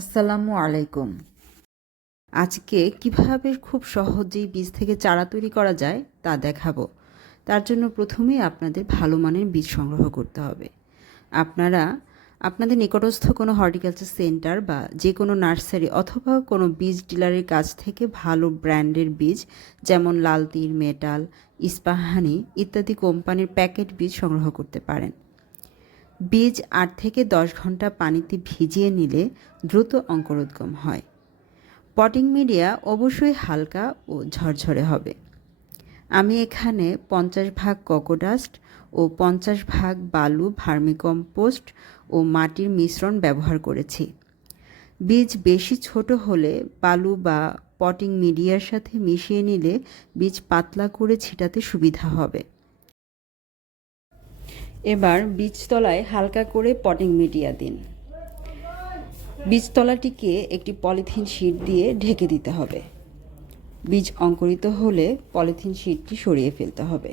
আসসালামু আলাইকুম। আজকে কিভাবে খুব সহজেই বীজ থেকে চারা তৈরি করা যায় তা দেখাবো। তার জন্য প্রথমেই আপনাদের ভালো মানের বীজ সংগ্রহ করতে হবে। আপনারা আপনাদের নিকটস্থ কোনো হর্টিকালচার সেন্টার বা যে কোনো নার্সারি অথবা কোনো বীজ ডিলারের কাছ থেকে ভালো ব্র্যান্ডের বীজ যেমন লাল তীর, মেটাল, ইস্পাহানি ইত্যাদি কোম্পানির প্যাকেট বীজ সংগ্রহ করতে পারেন। বীজ ৮ থেকে ১০ ঘন্টা পানিতে ভিজিয়ে নিলে দ্রুত অঙ্কুরোদ্গম হয়। পটিং মিডিয়া অবশ্যই হালকা ও ঝরঝরে হবে। আমি এখানে ৫০ ভাগ কোকোডাস্ট ও ৫০ ভাগ বালু, ভার্মিকম্পোস্ট ও মাটির মিশ্রণ ব্যবহার করেছি। বীজ বেশি ছোট হলে বালু বা পটিং মিডিয়ার সাথে মিশিয়ে নিলে বীজ পাতলা করে ছিটাতে সুবিধা হবে। এবার বীজতলায় হালকা করে পটিং মিডিয়া দিন। বীজতলাটিকে একটি পলিথিন শিট দিয়ে ঢেকে দিতে হবে। বীজ অঙ্কুরিত হলে পলিথিন শিটটি সরিয়ে ফেলতে হবে।